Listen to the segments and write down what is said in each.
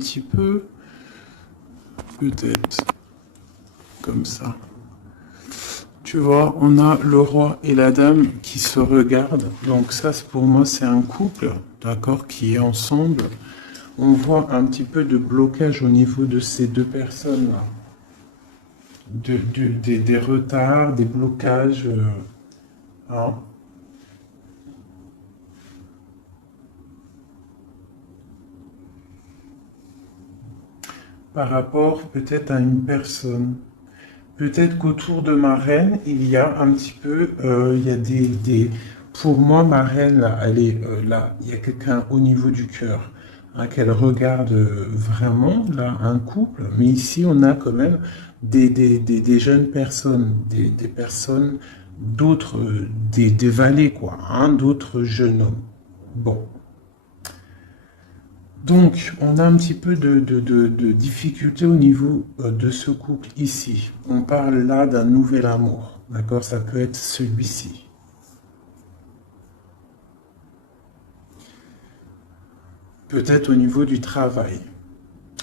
petit peu, peut-être comme ça. Tu vois, on a le roi et la dame qui se regardent. Donc ça, pour moi, c'est un couple, d'accord, qui est ensemble. On voit un petit peu de blocage au niveau de ces deux personnes-là. Des retards, des blocages. Hein. Par rapport peut-être à une personne. Peut-être qu'autour de ma reine, il y a un petit peu, il y a Pour moi, ma reine, là, elle est là. Il y a quelqu'un au niveau du cœur, hein, qu'elle regarde vraiment, là, un couple. Mais ici, on a quand même des jeunes personnes, des personnes, d'autres, des valets, quoi, hein, d'autres jeunes hommes. Bon. Donc, on a un petit peu de difficulté au niveau de ce couple ici. On parle là d'un nouvel amour, d'accord? Ça peut être celui-ci. Peut-être au niveau du travail.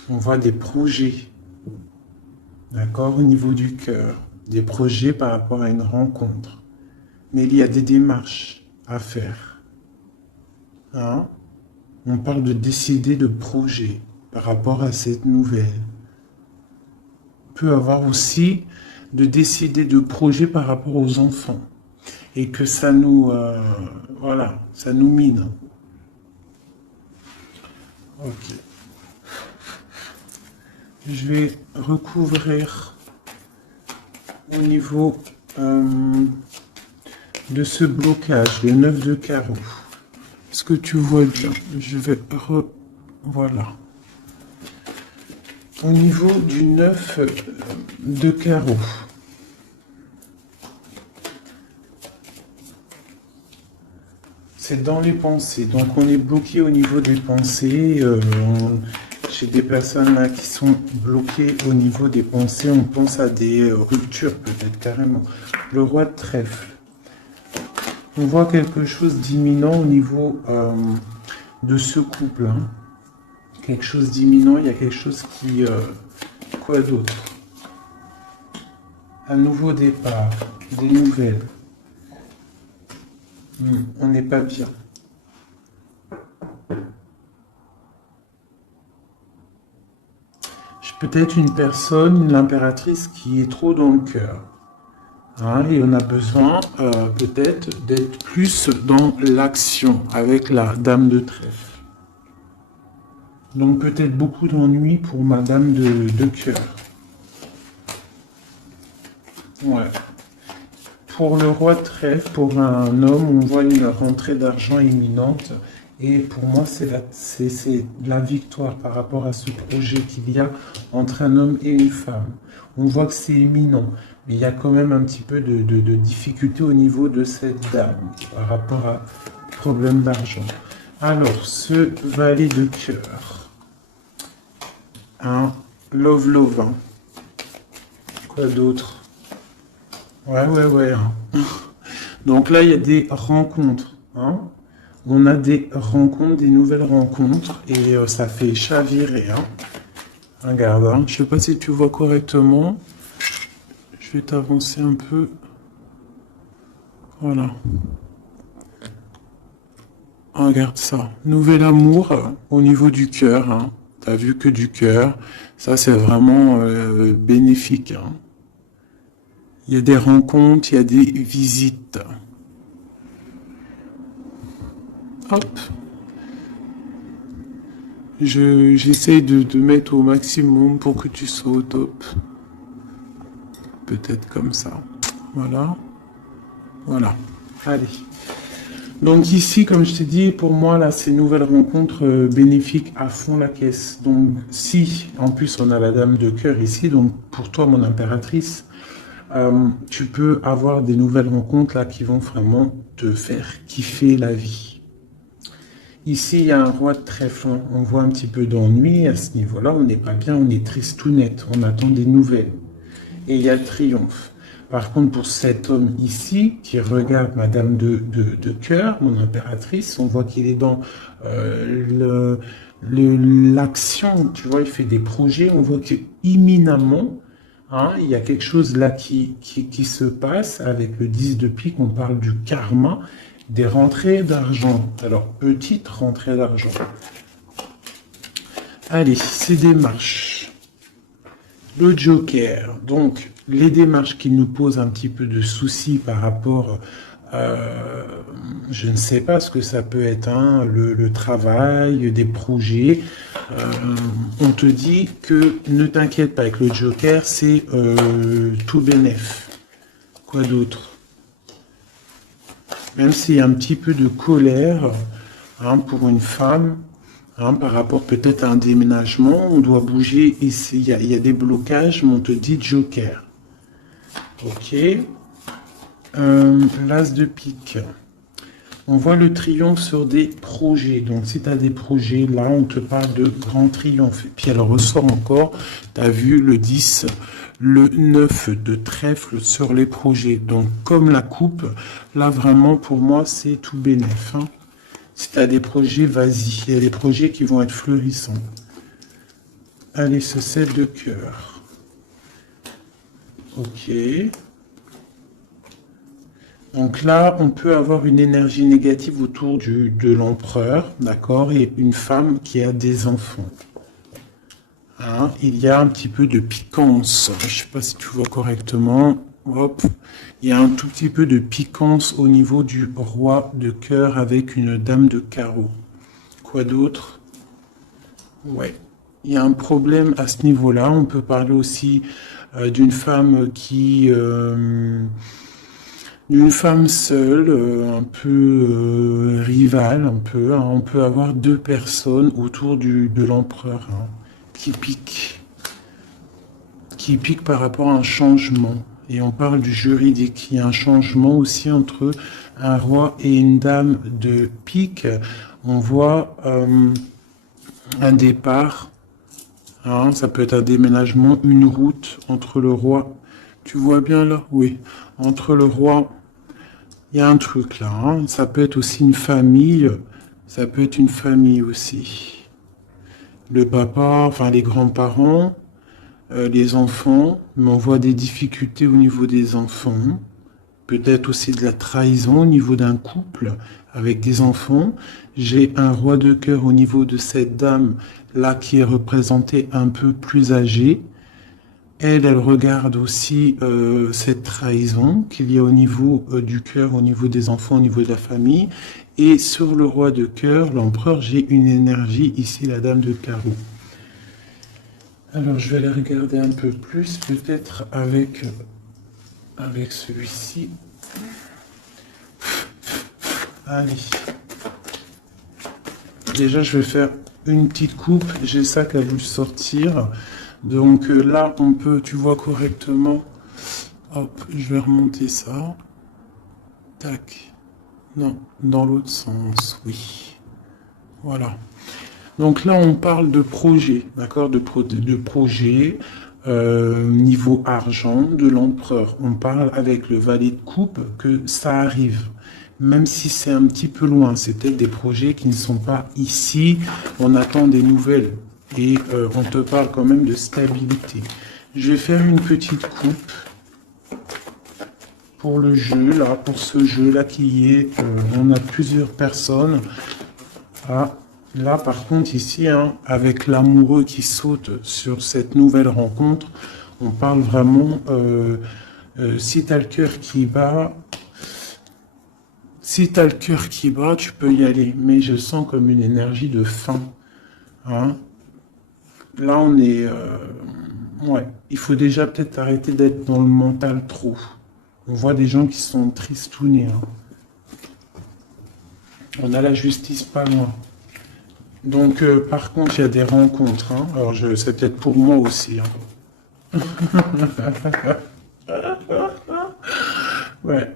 On voit des projets, d'accord? Au niveau du cœur. Des projets par rapport à une rencontre. Mais il y a des démarches à faire. Hein? On parle de décider de projet par rapport à cette nouvelle. On peut avoir aussi de décider de projet par rapport aux enfants. Et que ça nous, voilà, ça nous mine. Ok. Je vais recouvrir au niveau de ce blocage, le 9 de carreau. Est-ce que tu vois bien? Je vais voilà. Au niveau du 9 de carreau. C'est dans les pensées. Donc on est bloqué au niveau des pensées. J'ai des personnes là qui sont bloquées au niveau des pensées. On pense à des ruptures peut-être carrément. Le roi de trèfle. On voit quelque chose d'imminent au niveau de ce couple. Hein. Quelque chose d'imminent. Il y a quelque chose qui... quoi d'autre? Un nouveau départ. Des nouvelles. On n'est pas bien. Peut-être une personne, l'impératrice, qui est trop dans le cœur. Hein, et on a besoin peut-être d'être plus dans l'action avec la dame de trèfle. Donc peut-être beaucoup d'ennuis pour ma dame de cœur. Ouais. Pour le roi de trèfle, pour un homme, on voit une rentrée d'argent imminente. Et pour moi, c'est la victoire par rapport à ce projet qu'il y a entre un homme et une femme. On voit que c'est imminent, mais il y a quand même un petit peu de difficulté au niveau de cette dame par rapport à problème d'argent. Alors, ce valet de cœur, un love, hein. Quoi d'autre? Ouais. Hein. Donc là, il y a des rencontres. Hein. On a des rencontres, des nouvelles rencontres, et ça fait chavirer. Hein. Regarde, hein. Je ne sais pas si tu vois correctement. Je vais t'avancer un peu. Voilà. Regarde ça. Nouvel amour au niveau du cœur. Hein. Tu as vu que du cœur. Ça, c'est vraiment bénéfique. Hein. Il y a des rencontres, il y a des visites. Hop. J'essaye de mettre au maximum pour que tu sois au top. Peut-être comme ça. Voilà. Voilà. Allez. Donc ici, comme je t'ai dit, pour moi, là, ces nouvelles rencontres bénéfiques à fond la caisse. Donc si, en plus, on a la dame de cœur ici, donc pour toi, mon impératrice, tu peux avoir des nouvelles rencontres là qui vont vraiment te faire kiffer la vie. Ici, il y a un roi de trèfle. On voit un petit peu d'ennui à ce niveau-là. On n'est pas bien, on est triste tout net. On attend des nouvelles. Et il y a le triomphe. Par contre, pour cet homme ici, qui regarde Madame de cœur, mon impératrice, on voit qu'il est dans l'action, tu vois, il fait des projets, on voit que imminemment, hein, il y a quelque chose là qui se passe avec le 10 de pique, on parle du karma, des rentrées d'argent. Alors, petite rentrée d'argent. Allez, ces démarches. Le Joker, donc les démarches qui nous posent un petit peu de soucis par rapport, je ne sais pas ce que ça peut être, hein, le travail, des projets. On te dit que ne t'inquiète pas avec le Joker, c'est tout bénef. Quoi d'autre? Même s'il y a un petit peu de colère, hein, pour une femme, hein, par rapport peut-être à un déménagement, on doit bouger et il y a des blocages, mais on te dit Joker. Ok. L'As de pique. On voit le triomphe sur des projets. Donc si tu as des projets, là on te parle de grand triomphe. Et puis elle ressort encore, tu as vu le 10, le 9 de trèfle sur les projets. Donc comme la coupe, là vraiment pour moi c'est tout bénef, hein. Si tu as des projets, vas-y. Il y a des projets qui vont être fleurissants. Allez, ce 7 de cœur. Ok. Donc là, on peut avoir une énergie négative autour de l'empereur, d'accord, et une femme qui a des enfants. Hein, il y a un petit peu de piquance. Je ne sais pas si tu vois correctement. Hop. Il y a un tout petit peu de piquance au niveau du roi de cœur avec une dame de carreau. Quoi d'autre? Ouais. Il y a un problème à ce niveau-là. On peut parler aussi d'une femme d'une femme seule, un peu rivale, un peu, hein. On peut avoir deux personnes autour de l'empereur, hein, qui piquent par rapport à un changement. Et on parle du juridique. Il y a un changement aussi entre un roi et une dame de pique. On voit un départ, hein, ça peut être un déménagement, une route entre le roi. Tu vois bien là? Oui. Entre le roi, il y a un truc là, hein. Ça peut être aussi une famille. Ça peut être une famille aussi. Le papa, enfin les grands-parents, les enfants, mais on voit des difficultés au niveau des enfants. Peut-être aussi de la trahison au niveau d'un couple avec des enfants. J'ai un roi de cœur au niveau de cette dame là qui est représentée un peu plus âgée. Elle regarde aussi cette trahison qu'il y a au niveau du cœur, au niveau des enfants, au niveau de la famille. Et sur le roi de cœur, l'empereur, j'ai une énergie ici, la dame de carreau. Alors, je vais aller regarder un peu plus, peut-être avec celui-ci. Allez. Déjà, je vais faire une petite coupe. J'ai ça qui a voulu sortir. Donc là, on peut, tu vois correctement. Hop, je vais remonter ça. Tac. Non, dans l'autre sens, oui. Voilà. Donc là, on parle de projet, d'accord, de projet, niveau argent, de l'empereur. On parle avec le valet de coupe que ça arrive. Même si c'est un petit peu loin, c'est peut-être des projets qui ne sont pas ici. On attend des nouvelles. Et on te parle quand même de stabilité. Je vais faire une petite coupe pour le jeu, là, pour ce jeu-là qui est... on a plusieurs personnes. Ah, là, par contre, ici, hein, avec l'amoureux qui saute sur cette nouvelle rencontre, on parle vraiment... si tu as le cœur qui bat... Si tu as le cœur qui bat, tu peux y aller. Mais je sens comme une énergie de faim. Hein. Là, on est... ouais, il faut déjà peut-être arrêter d'être dans le mental trop. On voit des gens qui sont tristounés. Hein. On a la justice pas loin. Donc, par contre, il y a des rencontres. Hein. Alors, c'est peut-être pour moi aussi. Hein. Ouais.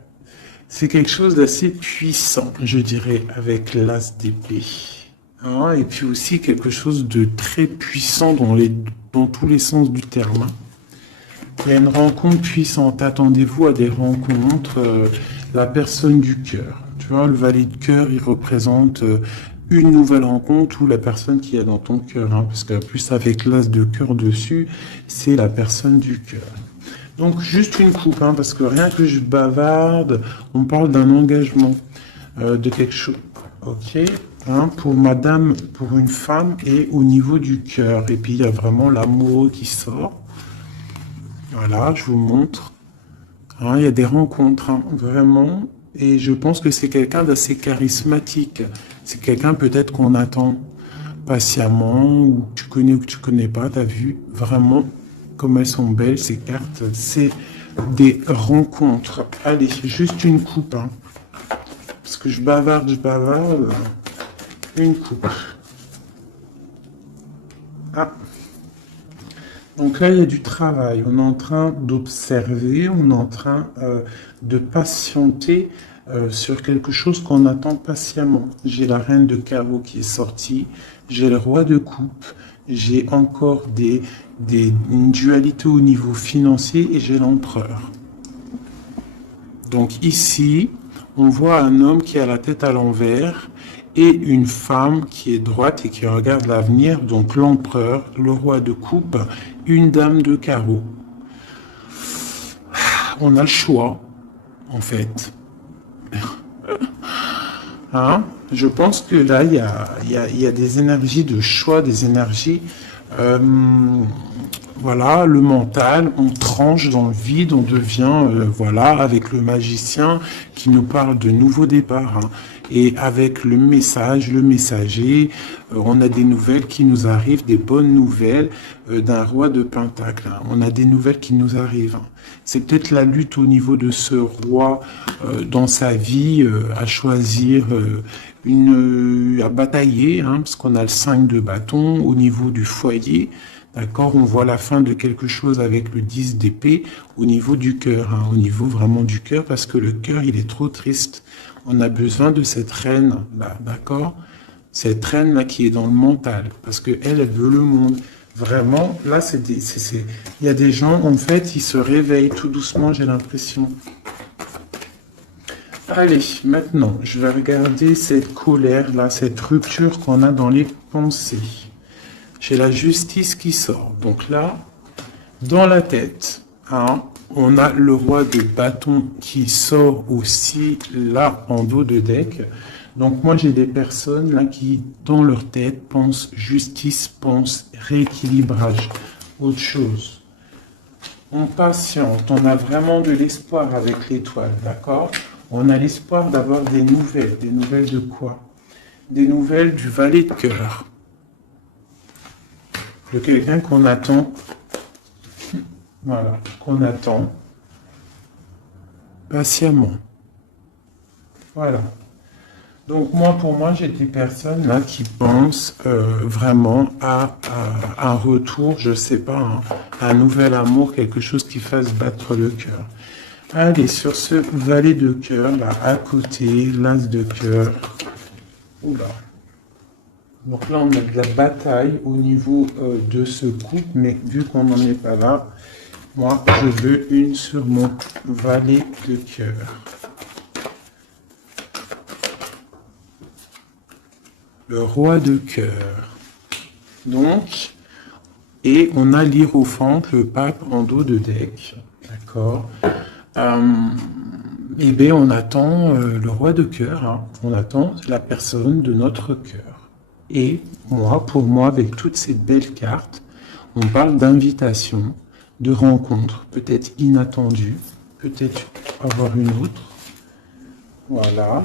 C'est quelque chose d'assez puissant, je dirais, avec l'as d'épée. Hein, et puis aussi quelque chose de très puissant dans tous les sens du terme. Il y a une rencontre puissante. Attendez-vous à des rencontres. La personne du cœur. Tu vois, le valet de cœur, il représente une nouvelle rencontre ou la personne qui est dans ton cœur, hein, parce que plus avec l'as de cœur dessus, c'est la personne du cœur. Donc juste une coupe, hein, parce que rien que je bavarde, on parle d'un engagement, de quelque chose. Ok, hein, pour madame, pour une femme et au niveau du cœur. Et puis il y a vraiment l'amour qui sort. Voilà, je vous montre. Hein, il y a des rencontres, hein, vraiment. Et je pense que c'est quelqu'un d'assez charismatique. C'est quelqu'un peut-être qu'on attend patiemment, ou tu connais ou que tu connais pas, t'as vu vraiment comme elles sont belles, ces cartes. C'est des rencontres. Allez, juste une coupe, hein. Parce que je bavarde. Une coupe. Ah. Donc là, il y a du travail. On est en train d'observer, on est en train de patienter sur quelque chose qu'on attend patiemment. J'ai la reine de carreau qui est sortie, j'ai le roi de coupe, j'ai encore une dualité au niveau financier et j'ai l'empereur. Donc ici, on voit un homme qui a la tête à l'envers et une femme qui est droite et qui regarde l'avenir, donc l'empereur, le roi de coupe, une dame de carreau. On a le choix, en fait. Hein? Je pense que là, il y a des énergies de choix, des énergies... voilà, le mental, on tranche dans le vide, on devient, voilà, avec le magicien qui nous parle de nouveaux départs. Hein. Et avec le message, le messager, on a des nouvelles qui nous arrivent, des bonnes nouvelles d'un roi de Pentacle. Hein. On a des nouvelles qui nous arrivent. Hein. C'est peut-être la lutte au niveau de ce roi dans sa vie à choisir à batailler, hein, parce qu'on a le 5 de bâton au niveau du foyer. D'accord, on voit la fin de quelque chose avec le 10 d'épée au niveau du cœur, hein, au niveau vraiment du cœur, parce que le cœur, il est trop triste. On a besoin de cette reine-là, d'accord? Cette reine-là qui est dans le mental, parce que elle veut le monde. Vraiment, là, il y a des gens, en fait, ils se réveillent tout doucement, j'ai l'impression. Allez, maintenant, je vais regarder cette colère-là, cette rupture qu'on a dans les pensées. J'ai la justice qui sort. Donc là, dans la tête, hein, on a le roi de bâton qui sort aussi là en dos de deck. Donc moi, j'ai des personnes là qui, dans leur tête, pensent justice, pensent rééquilibrage, autre chose. On patiente, on a vraiment de l'espoir avec l'étoile, d'accord? On a l'espoir d'avoir des nouvelles. Des nouvelles de quoi? Des nouvelles du valet de cœur. De quelqu'un qu'on attend, voilà, qu'on attend patiemment. Voilà. Donc moi, pour moi, j'ai des personnes là qui pensent vraiment à un retour, je sais pas, un nouvel amour, quelque chose qui fasse battre le cœur. Allez, sur ce valet de cœur, là, à côté, l'as de cœur. Oula. Donc là, on a de la bataille au niveau de ce couple, mais vu qu'on n'en est pas là, moi, je veux une sur mon valet de cœur. Le roi de cœur. Donc, et on a l'hiérophante, le pape en dos de deck. D'accord. Eh bien, on attend le roi de cœur, hein. On attend la personne de notre cœur. Et moi, pour moi, avec toutes ces belles cartes, on parle d'invitation, de rencontre, peut-être inattendue, peut-être avoir une autre. Voilà,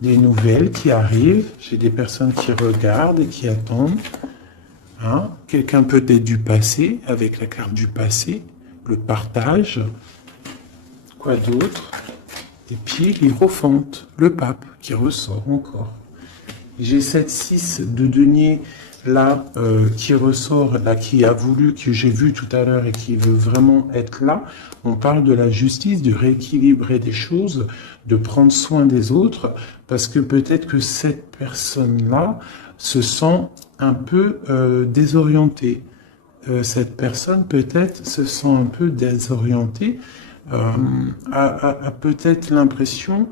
des nouvelles qui arrivent. J'ai des personnes qui regardent et qui attendent. Hein? Quelqu'un peut-être du passé, avec la carte du passé, le partage. Quoi d'autre? Et puis l'hiérophante, le pape, qui ressort encore. J'ai cette 6 de denier là qui ressort, là qui a voulu, que j'ai vu tout à l'heure et qui veut vraiment être là. On parle de la justice, de rééquilibrer des choses, de prendre soin des autres, parce que peut-être que cette personne-là se sent un peu désorientée. Cette personne peut-être se sent un peu désorientée, a peut-être l'impression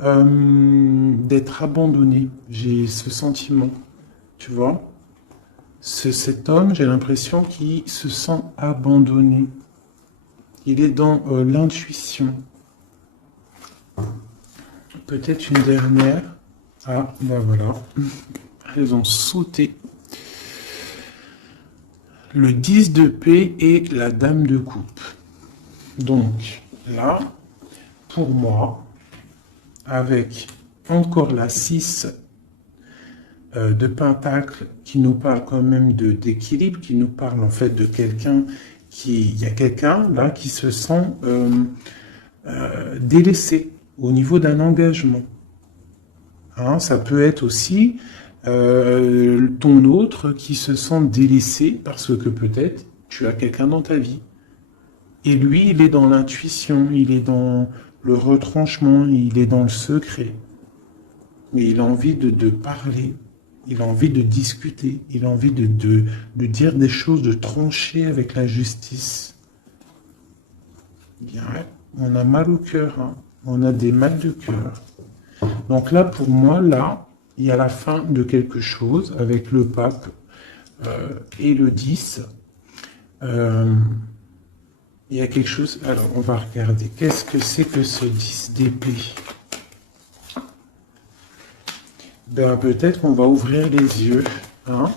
d'être abandonné. J'ai ce sentiment, tu vois. Cet homme, j'ai l'impression qu'il se sent abandonné. Il est dans l'intuition. Peut-être une dernière. Ah, ben voilà. Elles ont sauté. Le 10 de paix et la dame de coupe. Donc, là, pour moi, avec encore la 6 de pentacle qui nous parle quand même d'équilibre, qui nous parle en fait de quelqu'un il y a quelqu'un là qui se sent délaissé au niveau d'un engagement. Hein, ça peut être aussi ton autre qui se sent délaissé parce que peut-être tu as quelqu'un dans ta vie. Et lui, il est dans l'intuition, il est dans le retranchement, il est dans le secret. Mais il a envie de parler, il a envie de discuter, il a envie de dire des choses, de trancher avec la justice. Bien, on a mal au cœur, hein. On a des mal de cœur. Donc là, pour moi, là, il y a la fin de quelque chose avec le pape et le 10. Il y a quelque chose... Alors, on va regarder. Qu'est-ce que c'est que ce 10 d'épée? Ben, peut-être qu'on va ouvrir les yeux. Hein,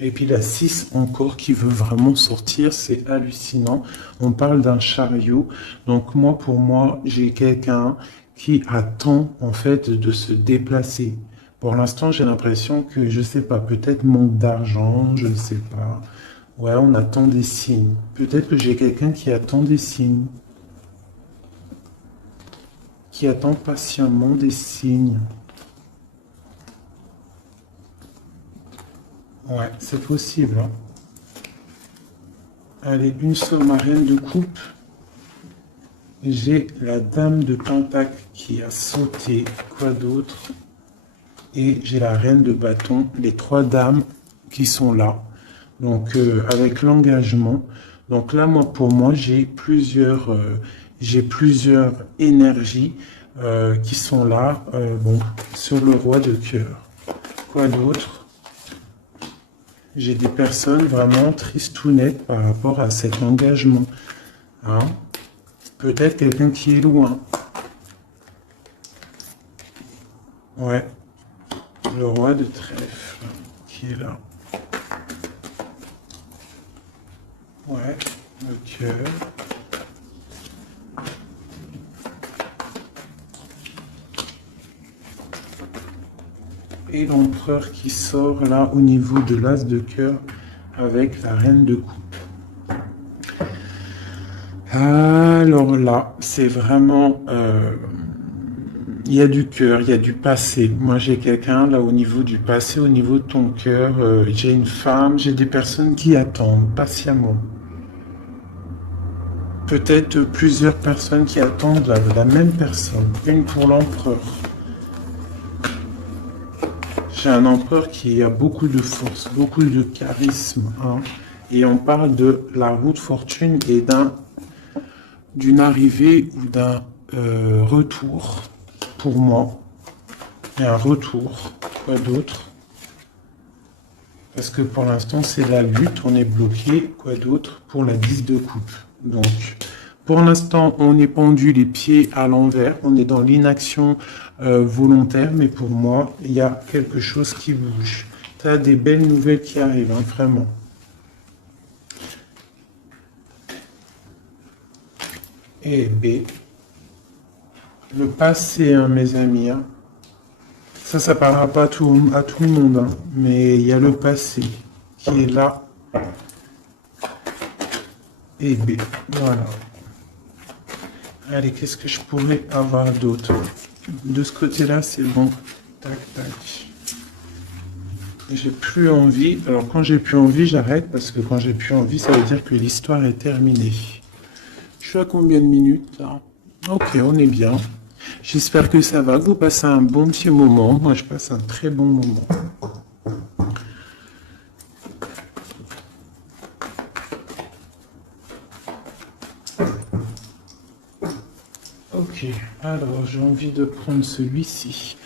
et puis la 6 encore qui veut vraiment sortir, c'est hallucinant. On parle d'un chariot. Donc moi, pour moi, j'ai quelqu'un qui attend en fait de se déplacer. Pour l'instant, j'ai l'impression que, je sais pas, peut-être manque d'argent, je ne sais pas. Ouais, on attend des signes. Peut-être que j'ai quelqu'un qui attend des signes. Qui attend patiemment des signes. Ouais, c'est possible. Hein. Allez, une seule marraine de coupe. J'ai la dame de pentacle qui a sauté. Quoi d'autre? Et j'ai la reine de bâton. Les 3 dames qui sont là. Donc, avec l'engagement. Donc là, moi, pour moi, j'ai plusieurs énergies qui sont là. Bon, sur le roi de cœur. Quoi d'autre? J'ai des personnes vraiment tristounettes par rapport à cet engagement. Hein? Peut-être quelqu'un qui est loin. Ouais. Le roi de trèfle qui est là. Ouais. Le cœur. Et l'empereur qui sort là au niveau de l'as de cœur avec la reine de coupe. Alors là, c'est vraiment... il y a du cœur, il y a du passé. Moi, j'ai quelqu'un là au niveau du passé, au niveau de ton cœur. J'ai une femme, j'ai des personnes qui attendent patiemment. Peut-être plusieurs personnes qui attendent la même personne. Une pour l'empereur. J'ai un empereur qui a beaucoup de force, beaucoup de charisme. Hein, et on parle de la roue de fortune et d'une arrivée ou d'un retour. Pour moi, il y a un retour. Quoi d'autre? Parce que pour l'instant, c'est la lutte. On est bloqué. Quoi d'autre? Pour la 10 de coupe. Donc, pour l'instant, on est pendu les pieds à l'envers. On est dans l'inaction volontaire. Mais pour moi, il y a quelque chose qui bouge. Tu as des belles nouvelles qui arrivent, hein, vraiment. Et B. Le passé, hein, mes amis. Hein. Ça parlera pas à tout le monde. Hein, mais il y a le passé qui est là. Et B. Voilà. Allez, qu'est-ce que je pourrais avoir d'autre? De ce côté-là, c'est bon. Tac, tac. J'ai plus envie. Alors, quand j'ai plus envie, j'arrête. Parce que quand j'ai plus envie, ça veut dire que l'histoire est terminée. Je suis à combien de minutes là? Ok, on est bien. J'espère que ça va, que vous passez un bon petit moment. Moi, je passe un très bon moment. Ok, alors j'ai envie de prendre celui-ci.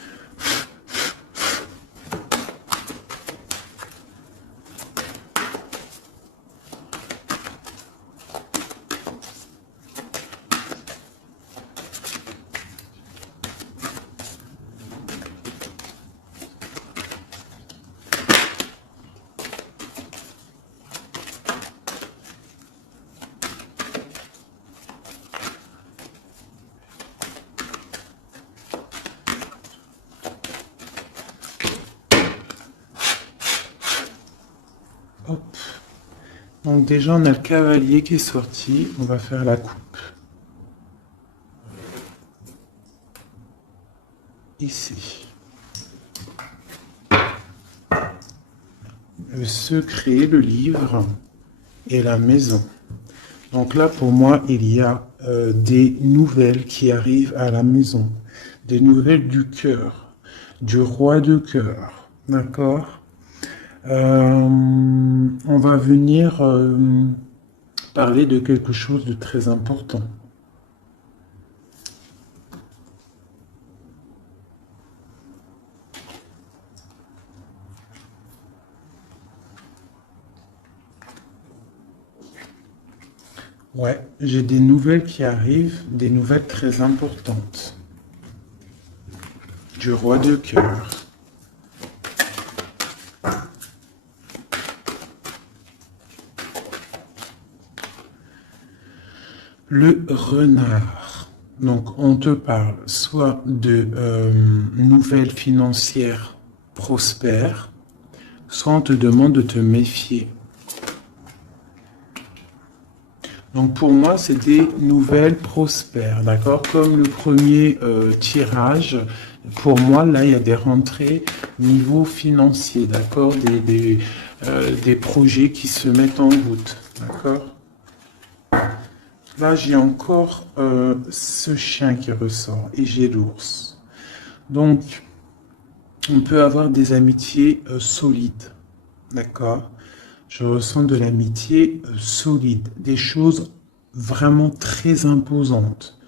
Hop. Donc déjà on a le cavalier qui est sorti, on va faire la coupe. Ici. Le secret, le livre et la maison. Donc là pour moi il y a des nouvelles qui arrivent à la maison. Des nouvelles du cœur, du roi de cœur. D'accord? On va venir parler de quelque chose de très important. Ouais, j'ai des nouvelles qui arrivent, des nouvelles très importantes. Du roi de cœur. Le renard. Donc, on te parle soit de nouvelles financières prospères, soit on te demande de te méfier. Donc, pour moi, c'est des nouvelles prospères, d'accord? Comme le premier tirage, pour moi, là, il y a des rentrées niveau financier, d'accord? Des projets qui se mettent en route, d'accord? Là, j'ai encore ce chien qui ressort et j'ai l'ours. Donc, on peut avoir des amitiés solides, d'accord? Je ressens de l'amitié solide, des choses vraiment très imposantes,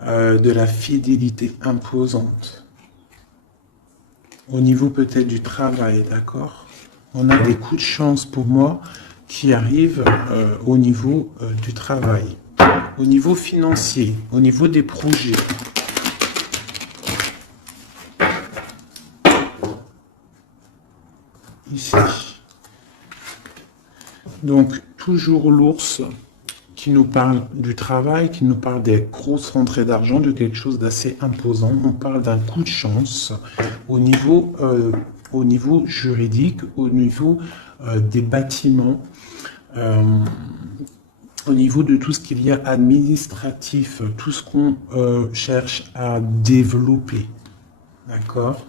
de la fidélité imposante. Au niveau peut-être du travail, d'accord? On a des coups de chance pour moi qui arrivent au niveau du travail. Au niveau financier, au niveau des projets. Ici. Donc, toujours l'ours qui nous parle du travail, qui nous parle des grosses rentrées d'argent, de quelque chose d'assez imposant. On parle d'un coup de chance au niveau juridique, au niveau des bâtiments. Au niveau de tout ce qu'il y a administratif, tout ce qu'on cherche à développer. D'accord?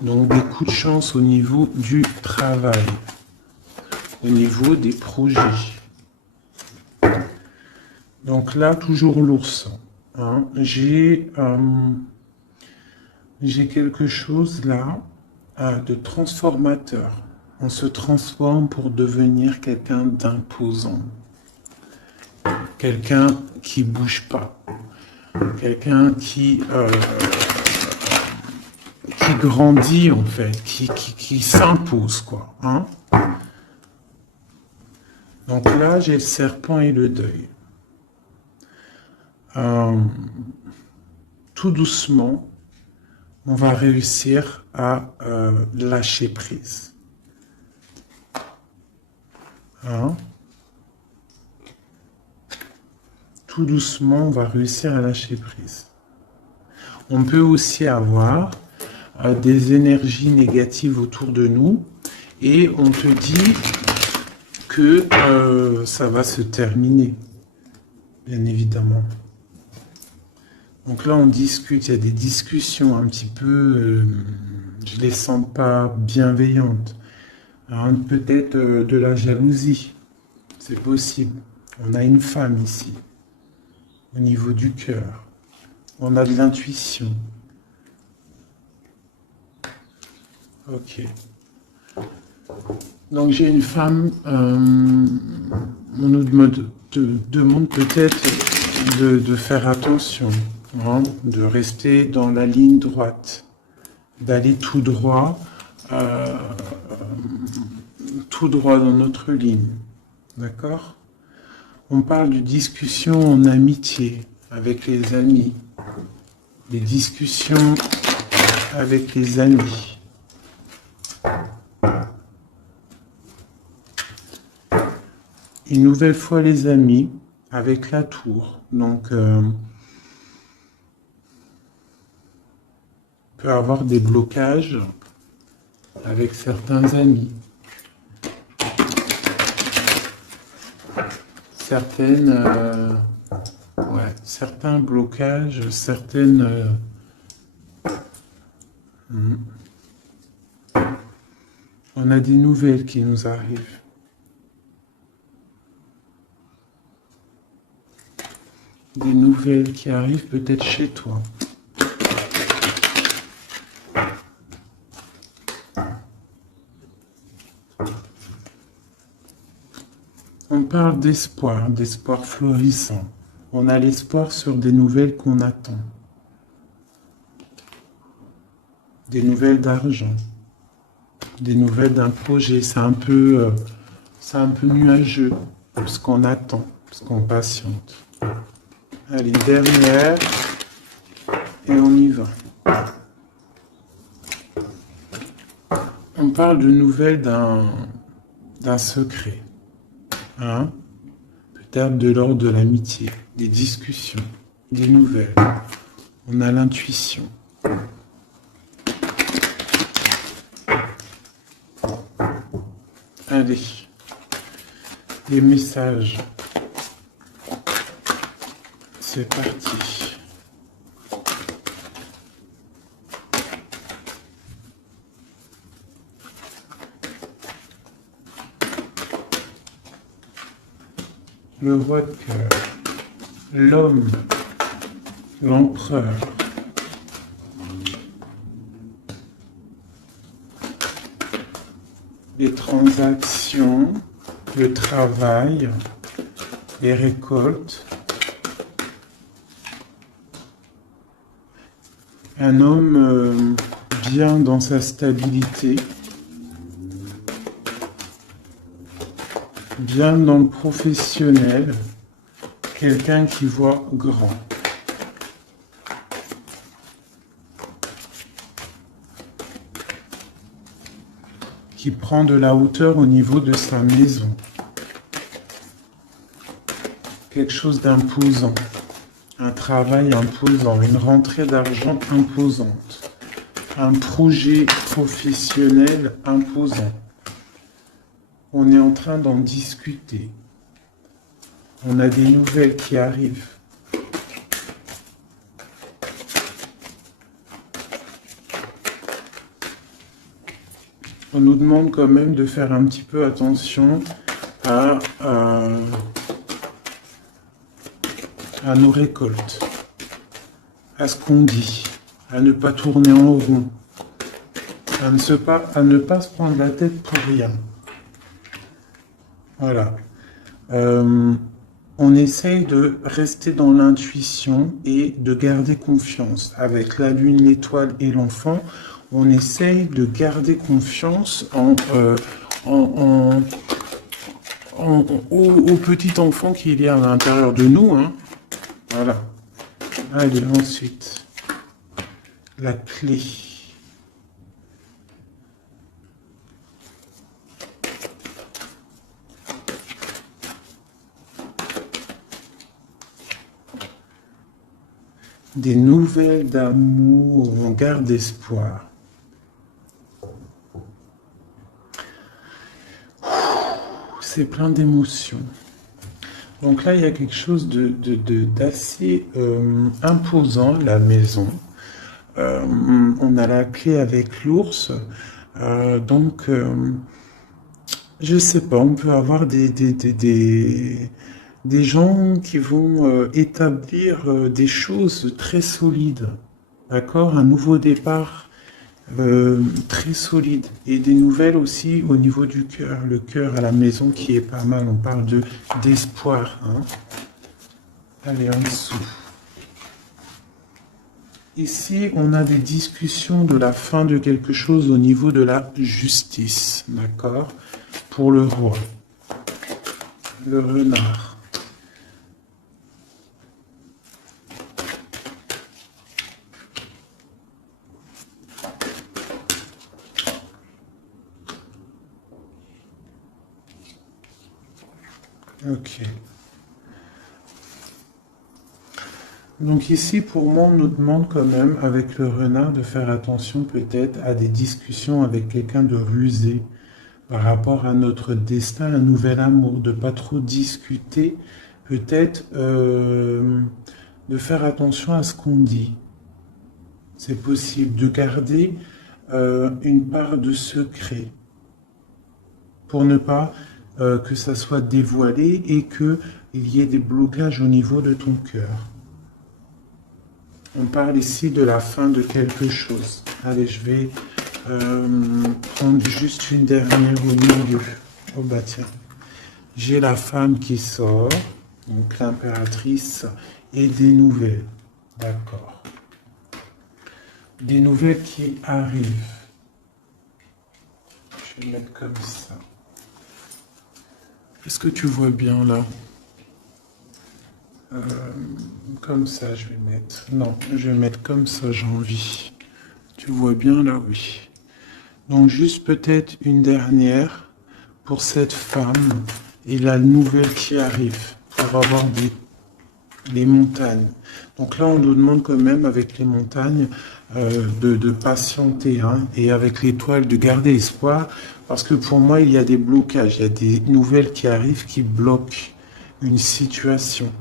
Donc des coups de chance au niveau du travail, au niveau des projets. Donc là, toujours l'ours. Hein. J'ai quelque chose là de transformateur. On se transforme pour devenir quelqu'un d'imposant. Quelqu'un qui bouge pas. Quelqu'un qui grandit en fait, qui s'impose quoi. Hein. Donc là, j'ai le serpent et le deuil. Tout doucement, on va réussir à lâcher prise. Hein? Tout doucement, on va réussir à lâcher prise. On peut aussi avoir des énergies négatives autour de nous et on te dit que ça va se terminer, bien évidemment. Donc là, on discute, il y a des discussions un petit peu, je les sens pas bienveillantes. Hein, peut-être de la jalousie, c'est possible. On a une femme ici, au niveau du cœur. On a de l'intuition. Ok. Donc j'ai une femme, on nous demande peut-être de faire attention, hein, de rester dans la ligne droite, d'aller tout droit dans notre ligne. D'accord? On parle de discussions en amitié, avec les amis. Des discussions avec les amis. Une nouvelle fois les amis, avec la tour. Donc, on peut avoir des blocages avec certains amis. Certains blocages, on a des nouvelles qui nous arrivent. Des nouvelles qui arrivent peut-être chez toi. On parle d'espoir florissant. On a l'espoir sur des nouvelles qu'on attend. Des nouvelles d'argent. Des nouvelles d'un projet. C'est un peu nuageux, parce qu'on attend, parce qu'on patiente. Allez, dernière, et on y va. On parle de nouvelles d'un secret. Hein? Peut-être de l'ordre de l'amitié, des discussions, des nouvelles. On a l'intuition. Allez, les messages. C'est parti. Le roi de cœur, l'homme, l'empereur, les transactions, le travail, les récoltes. Un homme bien dans sa stabilité, bien dans le professionnel, quelqu'un qui voit grand. Qui prend de la hauteur au niveau de sa maison. Quelque chose d'imposant. Un travail imposant, une rentrée d'argent imposante. Un projet professionnel imposant. On est en train d'en discuter. On a des nouvelles qui arrivent. On nous demande quand même de faire un petit peu attention à nos récoltes, à ce qu'on dit, à ne pas tourner en rond, à ne pas se prendre la tête pour rien. Voilà. On essaye de rester dans l'intuition et de garder confiance. Avec la lune, l'étoile et l'enfant, on essaye de garder confiance au petit enfant qu'il y a à l'intérieur de nous. Hein. Voilà. Allez, ensuite, la clé. Des nouvelles d'amour, on garde espoir. C'est plein d'émotions. Donc là, il y a quelque chose d'assez imposant, la maison. On a la clé avec l'ours. Donc, je sais pas, on peut avoir des gens qui vont établir des choses très solides. D'accord? Un nouveau départ très solide. Et des nouvelles aussi au niveau du cœur. Le cœur à la maison qui est pas mal. On parle d'espoir. Hein. Allez, en dessous. Ici, on a des discussions de la fin de quelque chose au niveau de la justice, d'accord? Pour le roi, le renard. Ok. Donc ici, pour moi, on nous demande quand même, avec le renard, de faire attention peut-être à des discussions avec quelqu'un de rusé par rapport à notre destin, un nouvel amour, de pas trop discuter, peut-être de faire attention à ce qu'on dit. C'est possible de garder une part de secret pour ne pas que ça soit dévoilé et qu'il y ait des blocages au niveau de ton cœur. On parle ici de la fin de quelque chose. Allez, je vais prendre juste une dernière au milieu. Oh bah tiens. J'ai la femme qui sort, donc l'impératrice, et des nouvelles. D'accord. Des nouvelles qui arrivent. Je vais mettre comme ça. Est-ce que tu vois bien là? Comme ça, je vais mettre. Non, je vais mettre comme ça, j'ai envie. Tu vois bien là, oui. Donc juste peut-être une dernière pour cette femme et la nouvelle qui arrive pour avoir des montagnes. Donc là, on nous demande quand même avec les montagnes de patienter hein, et avec l'étoile de garder espoir parce que pour moi, il y a des blocages, il y a des nouvelles qui arrivent qui bloquent une situation.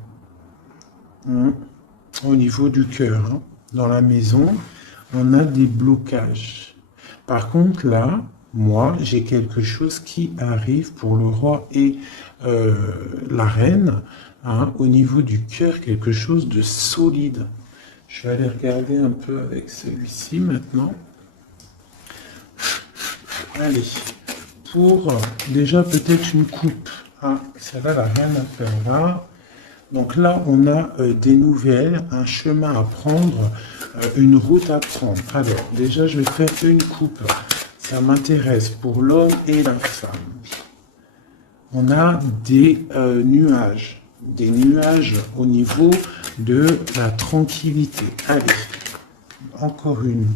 Au niveau du cœur, hein. Dans la maison, on a des blocages. Par contre, là, moi, j'ai quelque chose qui arrive pour le roi et la reine, hein, au niveau du cœur, quelque chose de solide. Je vais aller regarder un peu avec celui-ci maintenant. Allez, pour déjà peut-être une coupe. Ah, celle-là, la reine a fait là. Donc là, on a des nouvelles, un chemin à prendre, une route à prendre. Alors, déjà, je vais faire une coupe. Ça m'intéresse pour l'homme et la femme. On a des nuages au niveau de la tranquillité. Allez, encore une.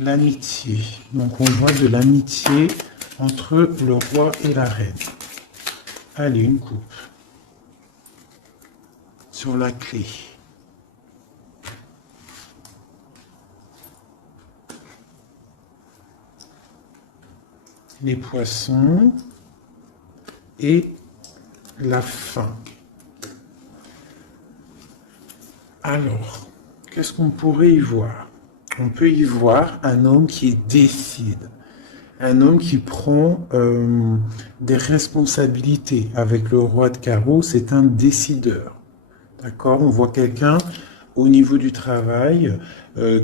L'amitié. Donc, on voit de l'amitié entre le roi et la reine. Allez, une coupe. Sur la clé. Les poissons et la faim. Alors, qu'est-ce qu'on pourrait y voir? On peut y voir un homme qui décide. Un homme qui prend des responsabilités. Avec le roi de carreau, c'est un décideur. D'accord? On voit quelqu'un au niveau du travail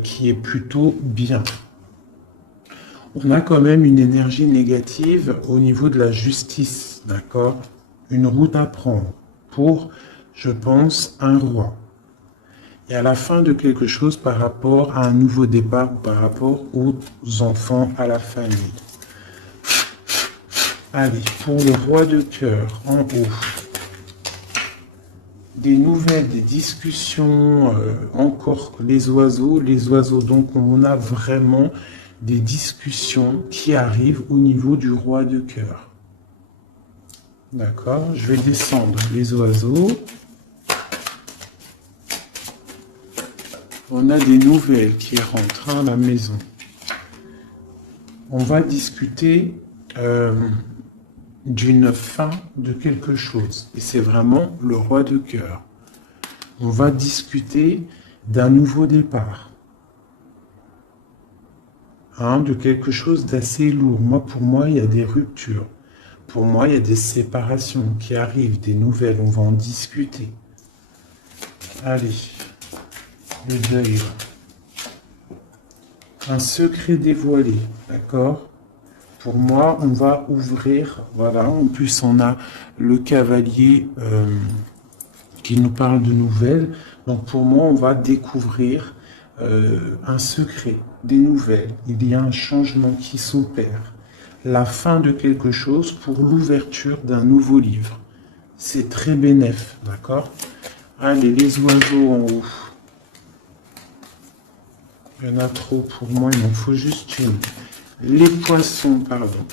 qui est plutôt bien. On a quand même une énergie négative au niveau de la justice. D'accord? Une route à prendre pour, je pense, un roi. Et à la fin de quelque chose par rapport à un nouveau départ, par rapport aux enfants, à la famille. Allez, pour le roi de cœur, en haut. Des nouvelles, des discussions, encore les oiseaux. Donc on a vraiment des discussions qui arrivent au niveau du roi de cœur. D'accord? Je vais descendre les oiseaux. On a des nouvelles qui rentrent à la maison. On va discuter d'une fin de quelque chose. Et c'est vraiment le roi de cœur. On va discuter d'un nouveau départ. Hein, de quelque chose d'assez lourd. Pour moi, il y a des ruptures. Pour moi, il y a des séparations qui arrivent, des nouvelles. On va en discuter. Allez. Le deuil. Un secret dévoilé. D'accord? Pour moi, on va ouvrir, voilà, en plus on a le cavalier qui nous parle de nouvelles. Donc pour moi, on va découvrir un secret, des nouvelles. Il y a un changement qui s'opère. La fin de quelque chose pour l'ouverture d'un nouveau livre. C'est très bénéf, d'accord? Allez, les oiseaux en haut. Il y en a trop pour moi, il m'en faut juste une. Les poissons, pardon,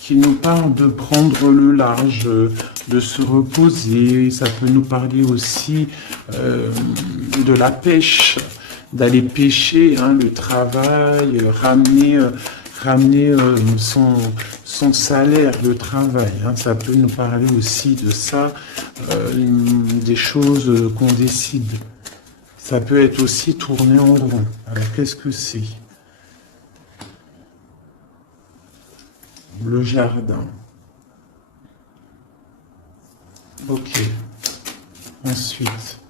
qui nous parlent de prendre le large, de se reposer. Ça peut nous parler aussi de la pêche, d'aller pêcher, hein, le travail, ramener son salaire, le travail. Hein. Ça peut nous parler aussi de ça, des choses qu'on décide. Ça peut être aussi tourné en rond. Alors, qu'est-ce que c'est? Le jardin. Ok. Ensuite.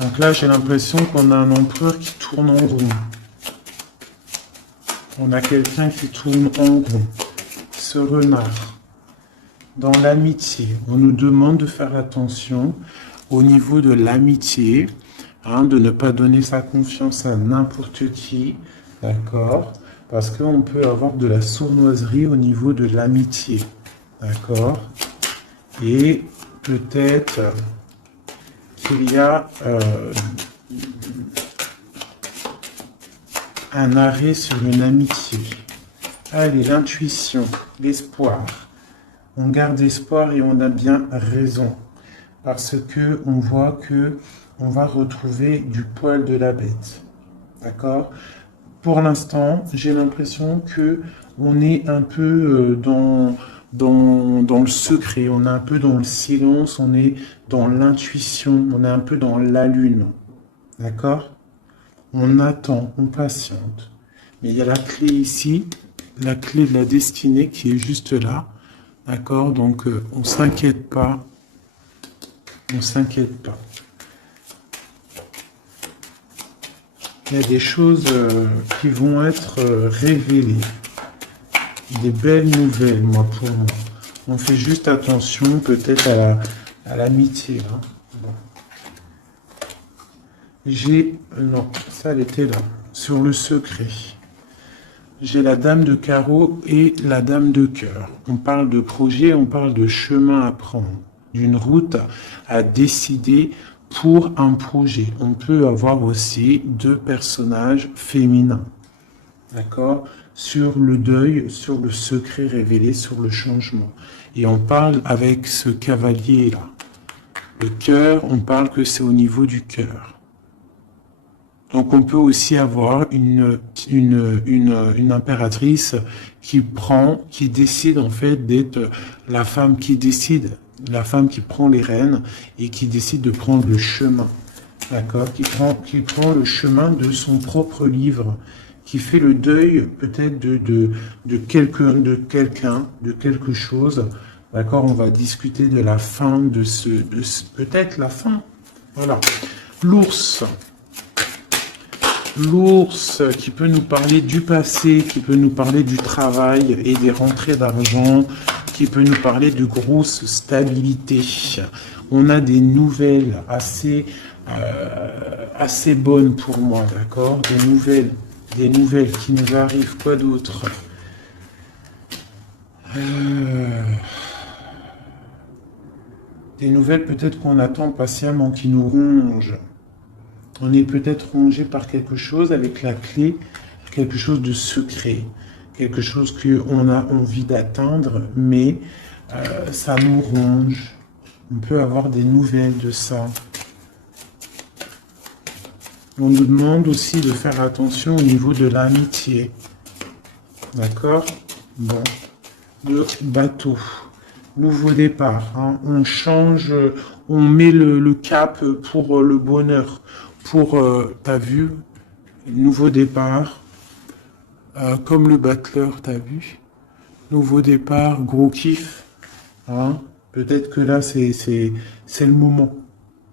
Donc là, j'ai l'impression qu'on a un empereur qui tourne en rond. On a quelqu'un qui tourne en rond. Ce renard. Dans l'amitié, on nous demande de faire attention au niveau de l'amitié, hein, de ne pas donner sa confiance à n'importe qui, d'accord? Parce qu'on peut avoir de la sournoiserie au niveau de l'amitié, d'accord? Et peut-être qu'il y a un arrêt sur une amitié. Allez, l'intuition, l'espoir. On garde espoir et on a bien raison. Parce que on voit que on va retrouver du poil de la bête. D'accord? Pour l'instant, j'ai l'impression que on est un peu dans le secret, on est un peu dans le silence, on est dans l'intuition, on est un peu dans la lune. D'accord? On attend, on patiente. Mais il y a la clé ici, la clé de la destinée qui est juste là. D'accord? Donc, on s'inquiète pas. On s'inquiète pas. Il y a des choses qui vont être révélées. Des belles nouvelles, moi, pour moi. On fait juste attention, peut-être, à l'amitié. Hein. Bon. Non, ça, elle était là. Sur le secret. J'ai la dame de carreau et la dame de cœur. On parle de projet, on parle de chemin à prendre. D'une route à décider pour un projet. On peut avoir aussi deux personnages féminins. D'accord? Sur le deuil, sur le secret révélé, sur le changement. Et on parle avec ce cavalier-là. Le cœur, on parle que c'est au niveau du cœur. Donc on peut aussi avoir une impératrice qui décide en fait d'être la femme qui décide, la femme qui prend les rênes et qui décide de prendre le chemin, d'accord, qui prend le chemin de son propre livre, qui fait le deuil peut-être de quelque chose, d'accord. On va discuter de la fin peut-être la fin, voilà. L'ours qui peut nous parler du passé, qui peut nous parler du travail et des rentrées d'argent, qui peut nous parler de grosse stabilité. On a des nouvelles assez bonnes pour moi, d'accord? Des nouvelles qui nous arrivent. Quoi d'autre? Des nouvelles peut-être qu'on attend patiemment, qui nous rongent. On est peut-être rongé par quelque chose avec la clé, quelque chose de secret, quelque chose qu'on a envie d'atteindre, mais ça nous ronge. On peut avoir des nouvelles de ça. On nous demande aussi de faire attention au niveau de l'amitié. D'accord? Bon. Le bateau. Nouveau départ. Hein. On change, on met le cap pour le bonheur. T'as vu, nouveau départ, comme le battleur, t'as vu, nouveau départ, gros kiff, hein. Peut-être que là, c'est le moment,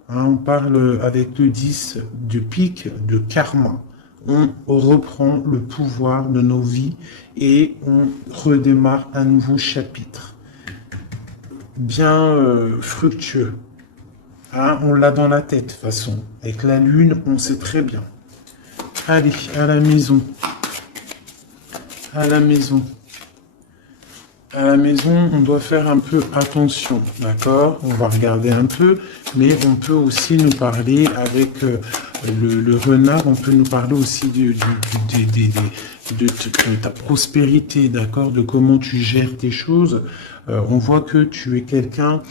hein. On parle avec le 10 de pique, de karma, on reprend le pouvoir de nos vies et on redémarre un nouveau chapitre. Bien fructueux. Hein, on l'a dans la tête, de toute façon. Avec la lune, on sait très bien. Allez, à la maison. À la maison. À la maison, on doit faire un peu attention, d'accord? On va regarder un peu, mais on peut aussi nous parler avec le renard, on peut nous parler aussi de ta prospérité, d'accord? De comment tu gères tes choses. On voit que tu es quelqu'un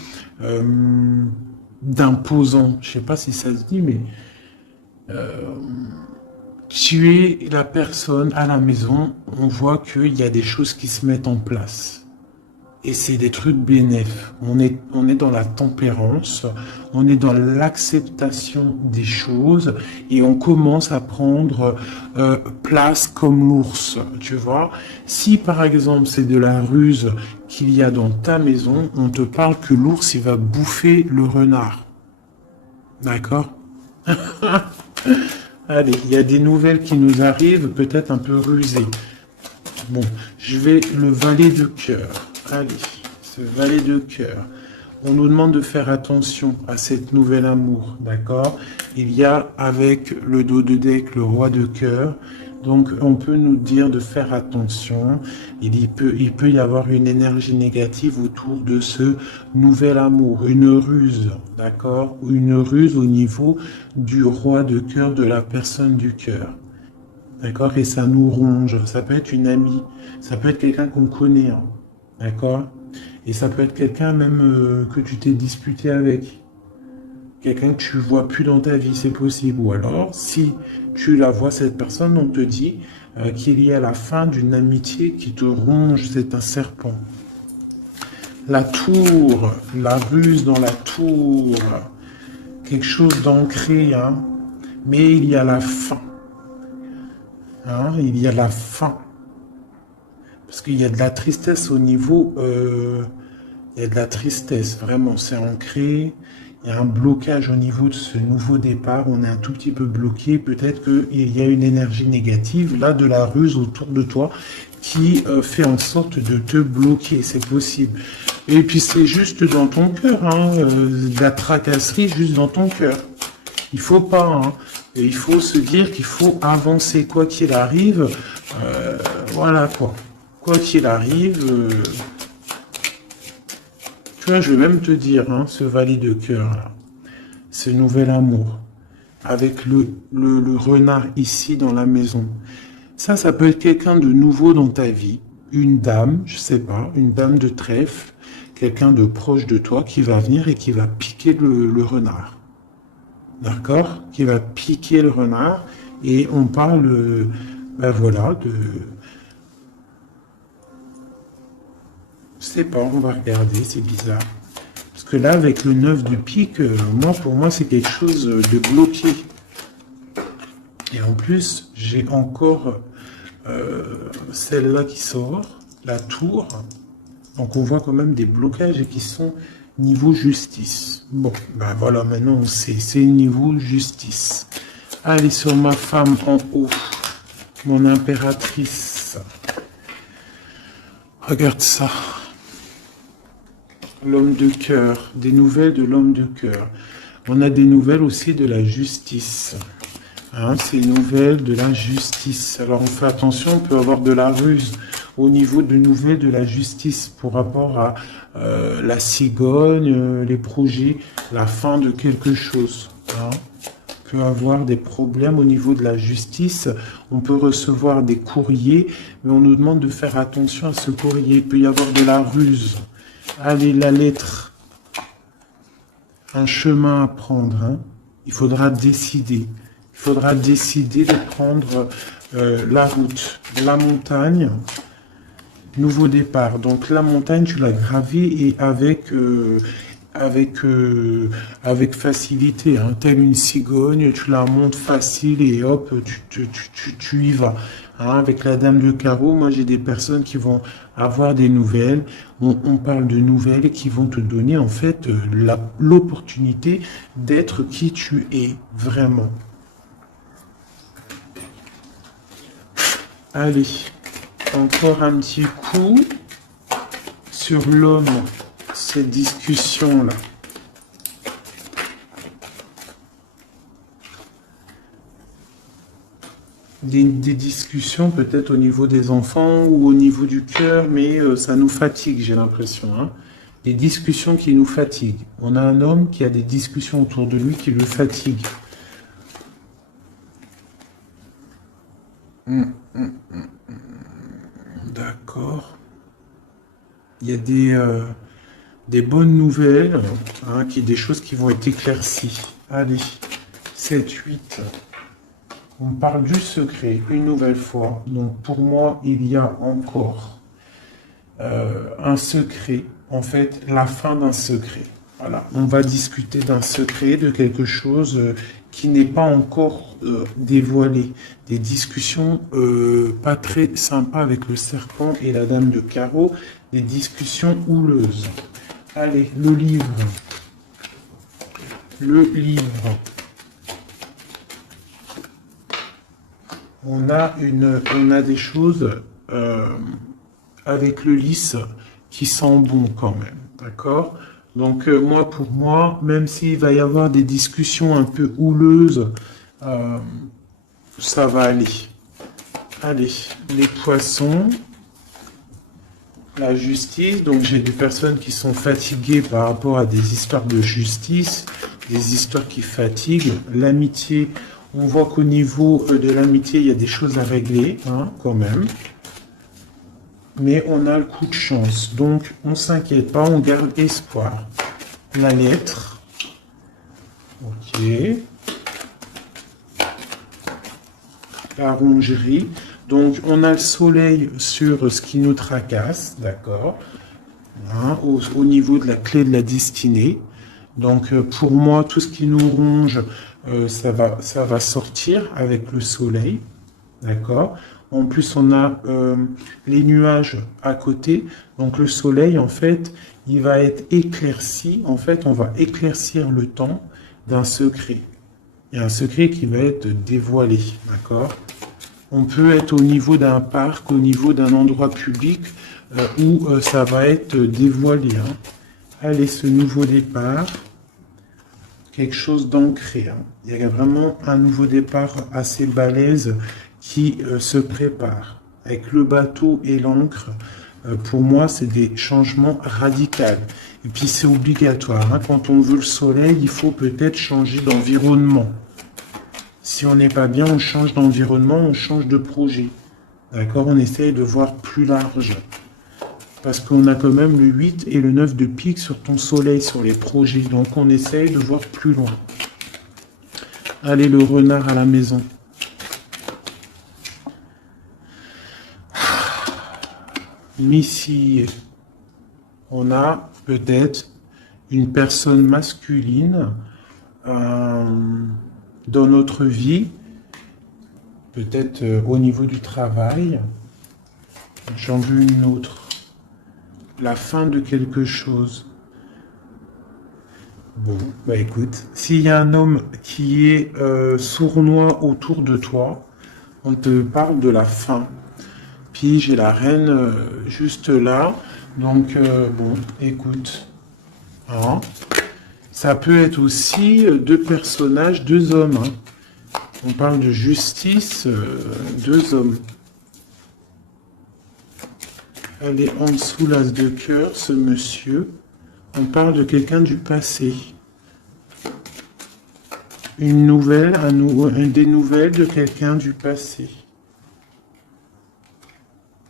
d'imposant. Je sais pas si ça se dit, mais tu es la personne à la maison. On voit qu'il y a des choses qui se mettent en place. Et c'est des trucs bénéfiques. On est dans la tempérance, on est dans l'acceptation des choses et on commence à prendre place comme l'ours, tu vois. Si par exemple c'est de la ruse qu'il y a dans ta maison, on te parle que l'ours il va bouffer le renard. D'accord? Allez, il y a des nouvelles qui nous arrivent, peut-être un peu rusées. Bon, je vais le valet de cœur. Allez, ce valet de cœur. On nous demande de faire attention à cette nouvelle amour, d'accord? Il y a avec le dos de deck le roi de cœur. Donc, on peut nous dire de faire attention. Il peut y avoir une énergie négative autour de ce nouvel amour, une ruse, d'accord? Ou une ruse au niveau du roi de cœur, de la personne du cœur. D'accord? Et ça nous ronge. Ça peut être une amie. Ça peut être quelqu'un qu'on connaît. Hein. D'accord? Et ça peut être quelqu'un même que tu t'es disputé avec. Quelqu'un que tu vois plus dans ta vie, c'est possible. Ou alors, si tu la vois, cette personne, on te dit qu'il y a la fin d'une amitié qui te ronge, c'est un serpent. La tour, la ruse dans la tour. Quelque chose d'ancré, hein. Mais il y a la fin. Hein, il y a la fin. Parce qu'il y a de la tristesse au niveau... il y a de la tristesse, vraiment, c'est ancré. Il y a un blocage au niveau de ce nouveau départ. On est un tout petit peu bloqué. Peut-être qu'il y a une énergie négative, là, de la ruse autour de toi, qui fait en sorte de te bloquer. C'est possible. Et puis, c'est juste dans ton cœur. Hein, de la tracasserie juste dans ton cœur. Il faut pas... Hein, et il faut se dire qu'il faut avancer, quoi qu'il arrive. Voilà, quoi. Quoi qu'il arrive, tu vois, je vais même te dire, hein, ce valet de cœur, là, ce nouvel amour, avec le renard ici dans la maison. Ça peut être quelqu'un de nouveau dans ta vie, une dame, je sais pas, une dame de trèfle, quelqu'un de proche de toi qui va venir et qui va piquer le renard. D'accord? Qui va piquer le renard et on parle, ben voilà, de... Je sais pas, on va regarder, c'est bizarre. Parce que là, avec le 9 de pique, pour moi, c'est quelque chose de bloqué. Et en plus, j'ai encore celle-là qui sort, la tour. Donc, on voit quand même des blocages et qui sont niveau justice. Bon, ben voilà, maintenant, on sait, c'est niveau justice. Allez, sur ma femme en haut, mon impératrice. Regarde ça. L'homme de cœur, des nouvelles de l'homme de cœur. On a des nouvelles aussi de la justice. Hein, ces nouvelles de la justice. Alors on fait attention, on peut avoir de la ruse au niveau de nouvelles de la justice pour rapport à la cigogne, les projets, la fin de quelque chose. Hein. On peut avoir des problèmes au niveau de la justice. On peut recevoir des courriers, mais on nous demande de faire attention à ce courrier. Il peut y avoir de la ruse. Allez, la lettre. Un chemin à prendre. Hein. Il faudra décider. Il faudra décider de prendre la route. La montagne. Nouveau départ. Donc la montagne, tu l'as gravée et avec facilité. Hein. Telle une cigogne, tu la montes facile et hop, tu y vas. Hein, avec la dame de carreau, moi j'ai des personnes qui vont avoir des nouvelles. On parle de nouvelles qui vont te donner en fait l'opportunité d'être qui tu es vraiment. Allez, encore un petit coup sur l'homme, cette discussion-là. Des discussions peut-être au niveau des enfants ou au niveau du cœur, mais ça nous fatigue, j'ai l'impression. Hein. Des discussions qui nous fatiguent. On a un homme qui a des discussions autour de lui qui le fatiguent. D'accord. Il y a des bonnes nouvelles, hein, des choses qui vont être éclaircies. Allez, 7, 8. On parle du secret une nouvelle fois. Donc pour moi, il y a encore un secret. En fait, la fin d'un secret. Voilà. On va discuter d'un secret, de quelque chose qui n'est pas encore dévoilé. Des discussions pas très sympas avec le serpent et la dame de carreau. Des discussions houleuses. Allez, le livre. Le livre. On a des choses avec le lys qui sent bon quand même, d'accord? Donc moi, pour moi, même s'il va y avoir des discussions un peu houleuses, ça va aller. Allez, les poissons, la justice. Donc j'ai des personnes qui sont fatiguées par rapport à des histoires de justice, des histoires qui fatiguent. L'amitié. On voit qu'au niveau de l'amitié, il y a des choses à régler, hein, quand même. Mais on a le coup de chance. Donc, on ne s'inquiète pas, on garde espoir. La lettre. Ok. La rongerie. Donc, on a le soleil sur ce qui nous tracasse, d'accord, hein, au niveau de la clé de la destinée. Donc, pour moi, tout ce qui nous ronge, ça va sortir avec le soleil, d'accord. En plus, on a les nuages à côté. Donc, le soleil, en fait, il va être éclairci. En fait, on va éclaircir le temps d'un secret. Il y a un secret qui va être dévoilé, d'accord. On peut être au niveau d'un parc, au niveau d'un endroit public où ça va être dévoilé. Hein. Allez, ce nouveau départ. Quelque chose d'ancré. Hein. Il y a vraiment un nouveau départ assez balèze qui se prépare. Avec le bateau et l'encre, pour moi, c'est des changements radicaux. Et puis, c'est obligatoire. Hein. Quand on veut le soleil, il faut peut-être changer d'environnement. Si on n'est pas bien, on change d'environnement, on change de projet. D'accord? On essaye de voir plus large. Parce qu'on a quand même le 8 et le 9 de pique sur ton soleil, sur les projets. Donc on essaye de voir plus loin. Allez, le renard à la maison. Ici, on a peut-être une personne masculine dans notre vie, peut-être au niveau du travail. J'en veux une autre. La fin de quelque chose. Bon, bah écoute, s'il y a un homme qui est sournois autour de toi, on te parle de la fin. Puis j'ai la reine juste là. Donc, bon, écoute. Hein. Ça peut être aussi deux personnages, deux hommes. Hein. On parle de justice, deux hommes. Elle est en dessous l'as de cœur, ce monsieur. On parle de quelqu'un du passé. Une nouvelle, des nouvelles de quelqu'un du passé.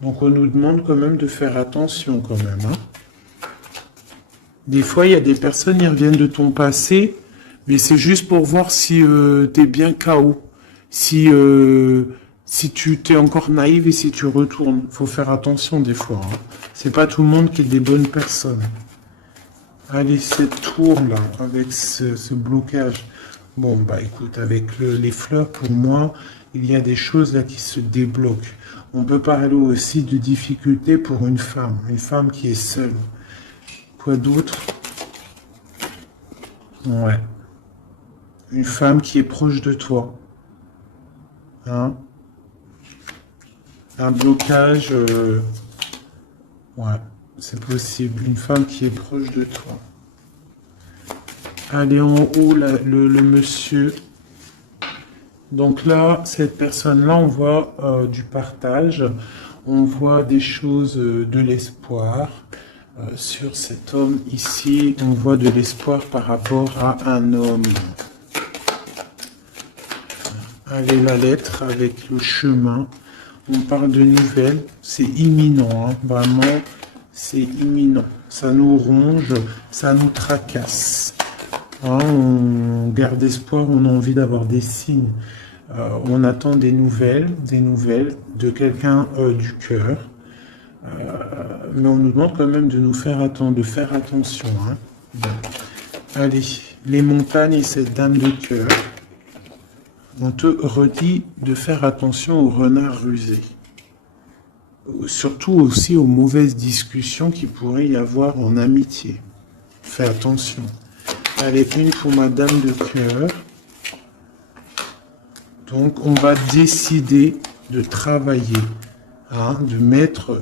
Donc on nous demande quand même de faire attention quand même. Hein. Des fois, il y a des personnes qui reviennent de ton passé, mais c'est juste pour voir si tu es bien KO. Si tu t'es encore naïve et si tu retournes. Faut faire attention des fois. Hein. C'est pas tout le monde qui est des bonnes personnes. Allez, cette tour-là, avec ce blocage. Bon, bah écoute, avec les fleurs, pour moi, il y a des choses là qui se débloquent. On peut parler aussi de difficultés pour une femme qui est seule. Quoi d'autre? Ouais. Une femme qui est proche de toi. Hein? Un blocage, ouais, c'est possible. Une femme qui est proche de toi. Allez, en haut, le monsieur. Donc là, cette personne-là, on voit du partage. On voit des choses, de l'espoir. Sur cet homme ici, on voit de l'espoir par rapport à un homme. Allez, la lettre avec le chemin. On parle de nouvelles. C'est imminent, hein, vraiment, c'est imminent. Ça nous ronge, ça nous tracasse. Hein, on garde espoir, on a envie d'avoir des signes. On attend des nouvelles de quelqu'un du cœur. Mais on nous demande quand même de nous faire attendre, de faire attention. Hein. Bon. Allez, les montagnes et cette dame de cœur. On te redit de faire attention aux renards rusés. Surtout aussi aux mauvaises discussions qu'il pourrait y avoir en amitié. Fais attention. Allez, une pour ma dame de cœur. Donc, on va décider de travailler, hein, de mettre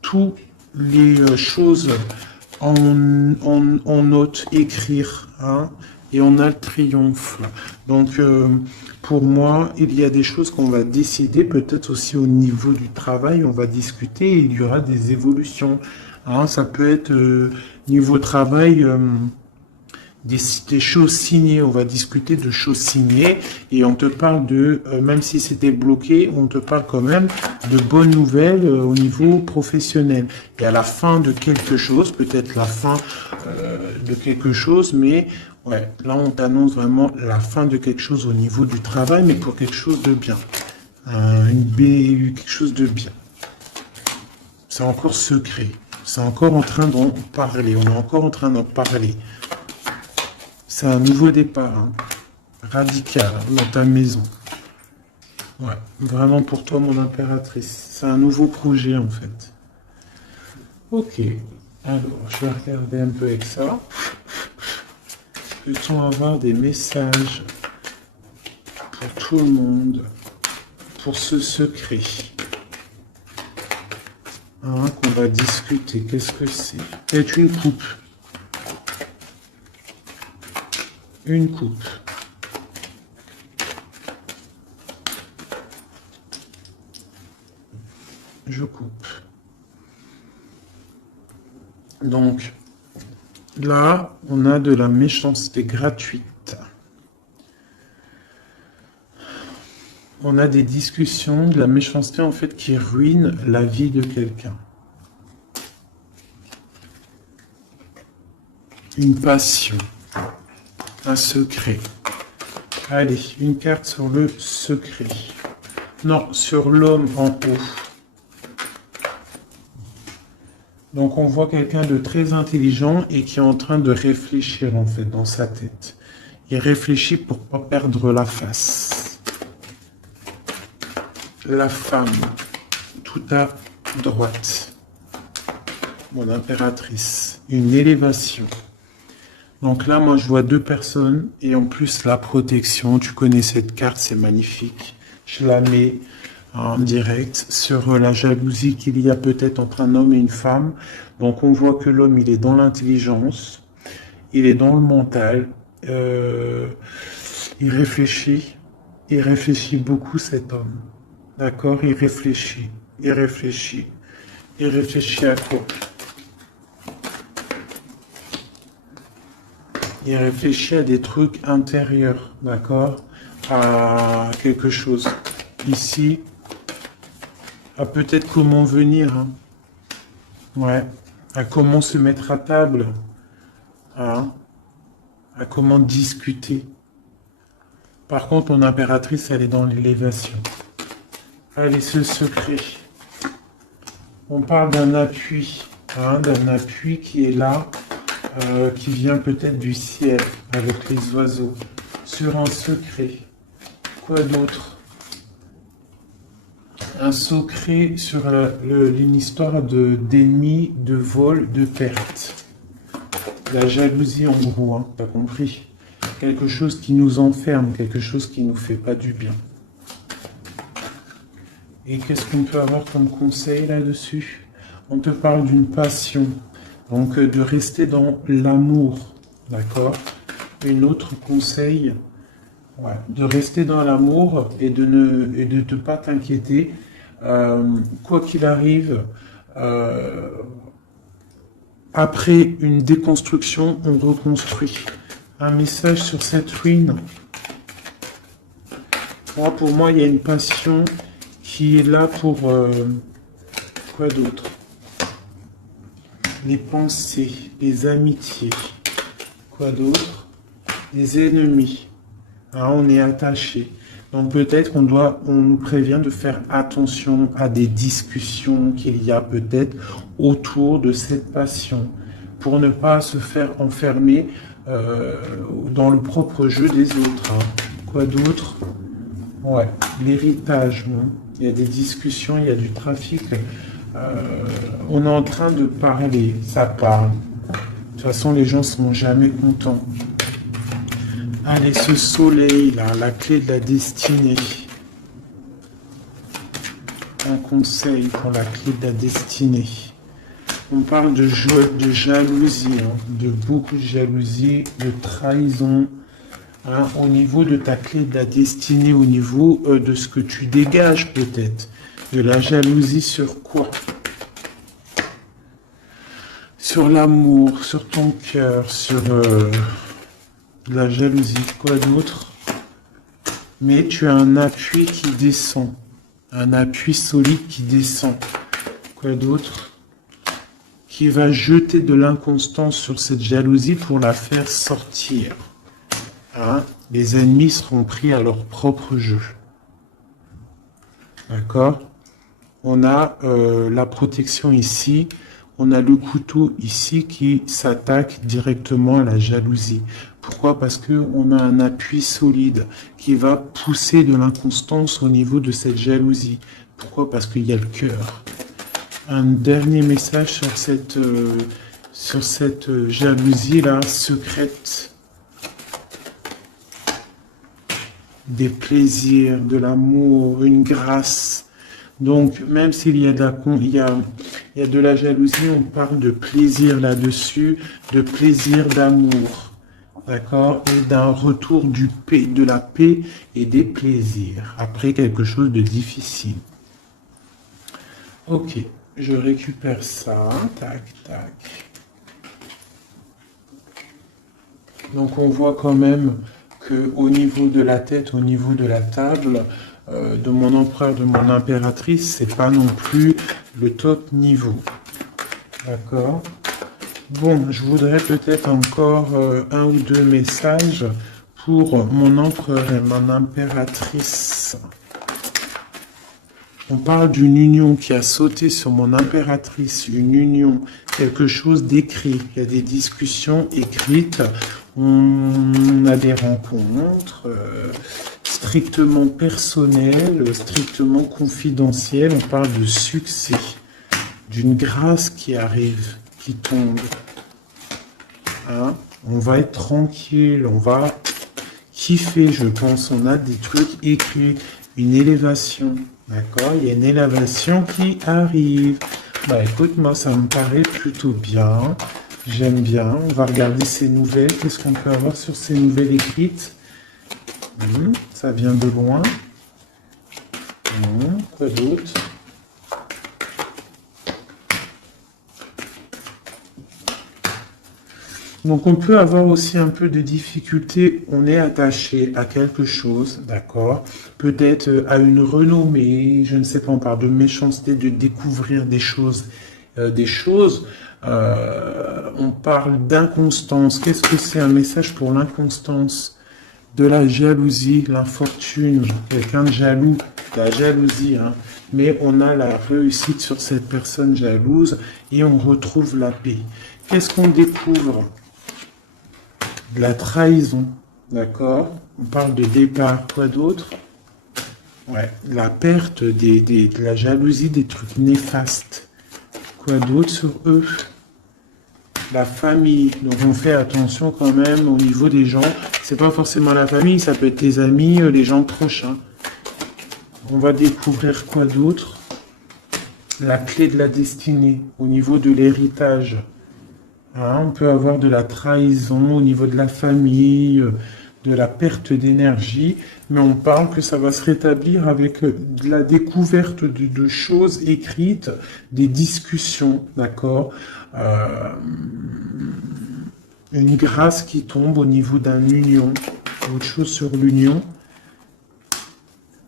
toutes les choses en note, écrire, hein, et on a le triomphe. Donc, pour moi, il y a des choses qu'on va décider, peut-être aussi au niveau du travail, on va discuter et il y aura des évolutions. Hein, ça peut être niveau travail, des choses signées, on va discuter de choses signées et on te parle de, même si c'était bloqué, on te parle quand même de bonnes nouvelles au niveau professionnel. Et à la fin de quelque chose, peut-être la fin de quelque chose, mais ouais, là on t'annonce vraiment la fin de quelque chose au niveau du travail, mais pour quelque chose de bien. Quelque chose de bien. C'est encore secret. C'est encore en train d'en parler. On est encore en train d'en parler. C'est un nouveau départ, hein, radical, hein, dans ta maison. Ouais, vraiment pour toi, mon impératrice. C'est un nouveau projet, en fait. Ok. Alors, je vais regarder un peu avec ça. Peut-on avoir des messages pour tout le monde, pour ce secret, hein, qu'on va discuter? Qu'est-ce que c'est? Peut-être une coupe. Une coupe. Je coupe. Donc, là, on a de la méchanceté gratuite. On a des discussions, de la méchanceté en fait qui ruine la vie de quelqu'un. Une passion. Un secret. Allez, une carte sur le secret. Non, sur l'homme en haut. Donc on voit quelqu'un de très intelligent et qui est en train de réfléchir en fait dans sa tête. Il réfléchit pour pas perdre la face. La femme, tout à droite. Mon impératrice. Une élévation. Donc là, moi, je vois deux personnes et en plus, la protection. Tu connais cette carte, c'est magnifique. Je la mets en direct sur la jalousie qu'il y a peut-être entre un homme et une femme. Donc, on voit que l'homme, il est dans l'intelligence, il est dans le mental, il réfléchit beaucoup, cet homme. D'accord? Il réfléchit à quoi? Il réfléchit à des trucs intérieurs, d'accord? À quelque chose. Ici, à peut-être comment venir, hein. Ouais, à comment se mettre à table, hein? À comment discuter. Par contre, mon impératrice, elle est dans l'élévation. Allez, ce secret. On parle d'un appui, hein, d'un appui qui est là. Qui vient peut-être du ciel avec les oiseaux, sur un secret. Quoi d'autre? Un secret sur une histoire d'ennemis, de vol, de perte. La jalousie en gros, hein, t'as compris? Quelque chose qui nous enferme, quelque chose qui nous fait pas du bien. Et qu'est-ce qu'on peut avoir comme conseil là-dessus? On te parle d'une passion, donc de rester dans l'amour, d'accord? Une autre conseil, ouais, de rester dans l'amour et de ne pas t'inquiéter. Quoi qu'il arrive, après une déconstruction, on reconstruit. Un message sur cette ruine. Pour moi, il y a une passion qui est là pour... quoi d'autre? Les pensées, les amitiés. Quoi d'autre? Les ennemis. Hein, on est attaché. Donc peut-être on nous prévient de faire attention à des discussions qu'il y a peut-être autour de cette passion pour ne pas se faire enfermer dans le propre jeu des autres. Hein. Quoi d'autre? Ouais, l'héritage. Hein. Il y a des discussions, il y a du trafic. On est en train de parler, ça parle. De toute façon, les gens ne sont jamais contents. Allez, ce soleil là, la clé de la destinée. Un conseil pour la clé de la destinée. On parle de jalousie, hein, de beaucoup de jalousie, de trahison, hein, au niveau de ta clé de la destinée, au niveau de ce que tu dégages peut-être. De la jalousie sur quoi? Sur l'amour, sur ton cœur, sur la jalousie, quoi d'autre? Mais tu as un appui qui descend, un appui solide qui descend. Quoi d'autre? Qui va jeter de l'inconstance sur cette jalousie pour la faire sortir. Hein? Les ennemis seront pris à leur propre jeu. D'accord? On a la protection ici. On a le couteau ici qui s'attaque directement à la jalousie. Pourquoi? Parce qu'on a un appui solide qui va pousser de l'inconstance au niveau de cette jalousie. Pourquoi? Parce qu'il y a le cœur. Un dernier message sur cette jalousie-là secrète. Des plaisirs, de l'amour, une grâce. Donc, même s'il y a il y a de la jalousie, on parle de plaisir là-dessus, de plaisir d'amour. D'accord? Et d'un retour de la paix et des plaisirs. Après quelque chose de difficile. Ok. Je récupère ça, tac, tac. Donc on voit quand même que au niveau de la tête, au niveau de la table, de mon empereur, de mon impératrice, c'est pas non plus le top niveau. D'accord? Bon, je voudrais peut-être encore un ou deux messages pour mon empereur et mon impératrice. On parle d'une union qui a sauté sur mon impératrice, une union, quelque chose d'écrit. Il y a des discussions écrites, on a des rencontres strictement personnelles, strictement confidentielles. On parle de succès, d'une grâce qui arrive, qui tombe. Hein? On va être tranquille, on va kiffer, je pense. On a des trucs écrits, une élévation. D'accord, il y a une élévation qui arrive. Bah écoute, moi ça me paraît plutôt bien. J'aime bien. On va regarder ces nouvelles. Qu'est-ce qu'on peut avoir sur ces nouvelles écrites? Ça vient de loin. Quoi d'autre? Donc on peut avoir aussi un peu de difficulté, on est attaché à quelque chose, d'accord? Peut-être à une renommée, je ne sais pas, on parle de méchanceté, de découvrir des choses. On parle d'inconstance. Qu'est-ce que c'est un message pour l'inconstance? De la jalousie, l'infortune, quelqu'un de jaloux, la jalousie, hein? Mais on a la réussite sur cette personne jalouse et on retrouve la paix. Qu'est-ce qu'on découvre? De la trahison, d'accord? On parle de départ, quoi d'autre? Ouais, la perte de la jalousie, des trucs néfastes. Quoi d'autre sur eux? La famille, donc on fait attention quand même au niveau des gens. C'est pas forcément la famille, ça peut être tes amis, les gens proches. Hein. On va découvrir quoi d'autre? La clé de la destinée au niveau de l'héritage. Hein, on peut avoir de la trahison au niveau de la famille, de la perte d'énergie, mais on parle que ça va se rétablir avec de la découverte de choses écrites, des discussions, d'accord? Euh, une grâce qui tombe au niveau d'un union, autre chose sur l'union.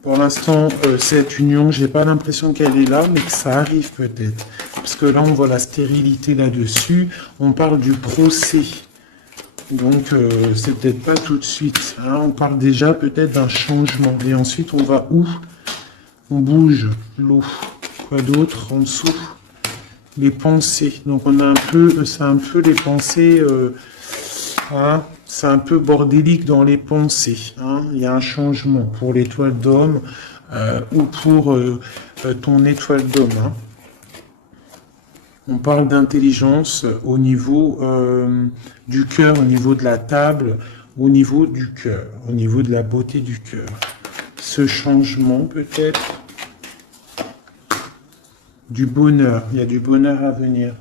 Pour l'instant, cette union, j'ai pas l'impression qu'elle est là, mais que ça arrive peut-être. Parce que là, on voit la stérilité là-dessus. On parle du procès. Donc, c'est peut-être pas tout de suite. Hein. On parle déjà peut-être d'un changement. Et ensuite, on va où? On bouge l'eau. Quoi d'autre en dessous? Les pensées. Donc, on a un peu, c'est un peu les pensées. Hein, c'est un peu bordélique dans les pensées. Hein. Il y a un changement pour l'étoile d'homme ou pour ton étoile d'homme. Hein. On parle d'intelligence au niveau du cœur, au niveau de la table, au niveau du cœur, au niveau de la beauté du cœur. Ce changement peut-être du bonheur. Il y a du bonheur à venir.